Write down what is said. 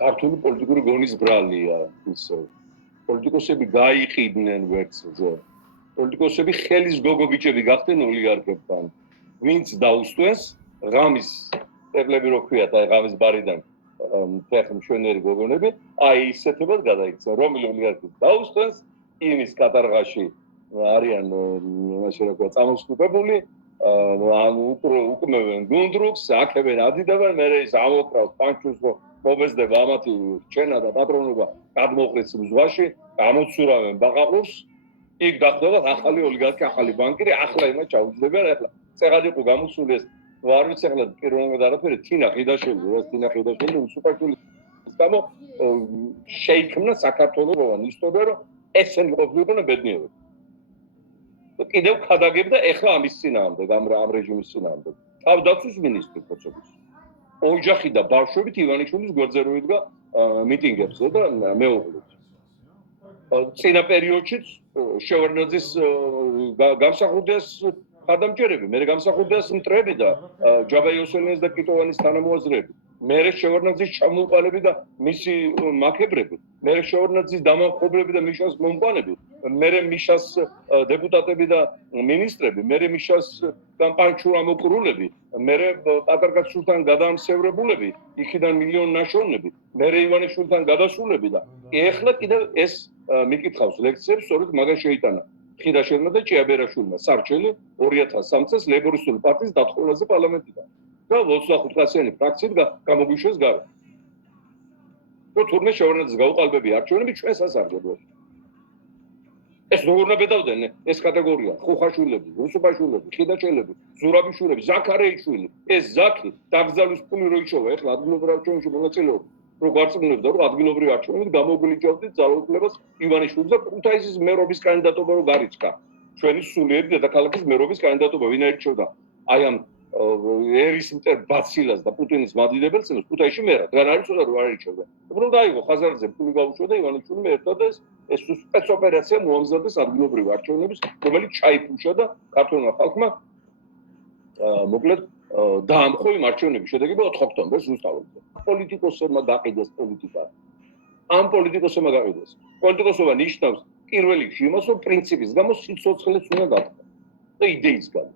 ქართული პოლიტიკური გონის ბრალია ისე. პოლიტიკოსები გაიყიდნენ ვერცხლზე. პოლიტიკოსები ხელის გოგო ბიჭები გახდნენ ოლიგარქებთან. ვინც დაუსვეს ღამის პებლები რო ქვიათ, აი ღამის ბარიდან მშვენიერი გოგონები, აი ისეთებად გადაიქცნენ, რომელი ოლიგარქი დაუსვეს იმის კატარღაში არიან მაშინ რა ქვია წამოსწუბებული ანუ უკმევენ გუნდრუქს, აქებენ ადიდებენ, მერე ის ამოკრავს პანჩუს მობეზდება ამათი ჩენა და პატრონობა გადმოყრეს ზღვაში, გამოცურავენ ბაყაყურს, იქ გახდება ახალი ოლიგარქი, ახალი ბანკირი, ახლა იმას ჩაუძლებიან, ახლა წეღად იყო გამოსული ეს არ ვიცი ახლა პირველად არაფერი, თინა ხიდაშვილი, ეს თინა ხიდაშვილი უსუპარშვილის გამო შეიქმნა საქართველოსოვან ისტორია, რომ ესენი ყოფილიყვნენ ბედნიერები. კიდევ ხადაგებდა ეხლა ამის წინააღმდეგ, ამ რეჟიმის წინააღმდეგ. თავდაცვის მინისტრი ხოცების. ოჯახი და ბავშვებით ივანიშვილის გვერდზე რო იდგა მიტინგებზე და მეუღლით. წინა პერიოდშიც შევარდნაძის გამსახურდეს ხარდამჭერები, მე გამსახურდეს მტრები და ჯაბა იოსელიანის და კიტოვანის თანამოაზრეები. მე შევარდნაძის ჩამოყალიბი და მისი მაქებრები, მე შევარდნაძის დამამხობლები და მიშას მომყვანები, მე მიშას დეპუტატები და მინისტრები, მე მიშას კამპანიურ ამოკრულები, მე პატარკაცულთან გადაამსევრებულები, იქიდან მილიონი ნაშოვნები, მე ივანიშვილთან გადასულები და ეხლა კიდევ ეს მიკითხავს ლექციებს, სწორედ მაგას შეიტანა ხიდაშვილმა და ჭიაბერაშვილმა სარჩელი 2003 წელს ლეიბორისტული პარტიის დათხოვილაზე პარლამენტიდან. და 25-წლიანი ფრაქციით გამოგვიშვეს გარე. რო თურმე შევარდნაძის გაუყალიბებია არჩევნები ჩვენ სასარგებლოში. ეს როგორ უნდა ბედავდნენ ეს კატეგორია, ხუხაშვილები, რუსუბაშვილები, ხიდაჭელები, ზურაბიშვილები, ზაქარეიშვილი, ეს ზაქი დაგზავნის ფული რო იშოვა, ეხლა ადგილობრივ არჩევნებში მონაწილეობა, რო გვარწმუნებდა, რომ ადგილობრივ არჩევნებით გამოგვილიჯავდით ძალაუფლებას ივანიშვილს და ქუთაისის მერობის კანდიდატობა რო გარიცხა. ჩვენი სულიერი დედაქალაქის მერობის კანდიდატობა ვინ აირჩევდა? აი ამ ერისმტერ ბაცილას და პუტინის მადიდებელს ქუთაისში მერად რან არის ცოტა რო არ ირჩევდა. უბრალოდ აიღო ხაზარზე ფული გაუშვა და ივანიშვილმა ერთად ეს სპეცოპერაცია მოამზადეს ადგილობრივ არჩევნების, რომელიც ჩაიფუშა და ქართულმა ხალხმა მოკლედ დაამხო იმ არჩევნების შედეგები 4 ოქტომბერს რუსთაველზე. პოლიტიკოსებმა გაყიდეს პოლიტიკა. ამ პოლიტიკოსებმა გაყიდეს. პოლიტიკოსობა ნიშნავს პირველ რიგში იმას, რომ პრინციპის გამო სიცოცხლეს უნდა გათხრა და იდეის გამო.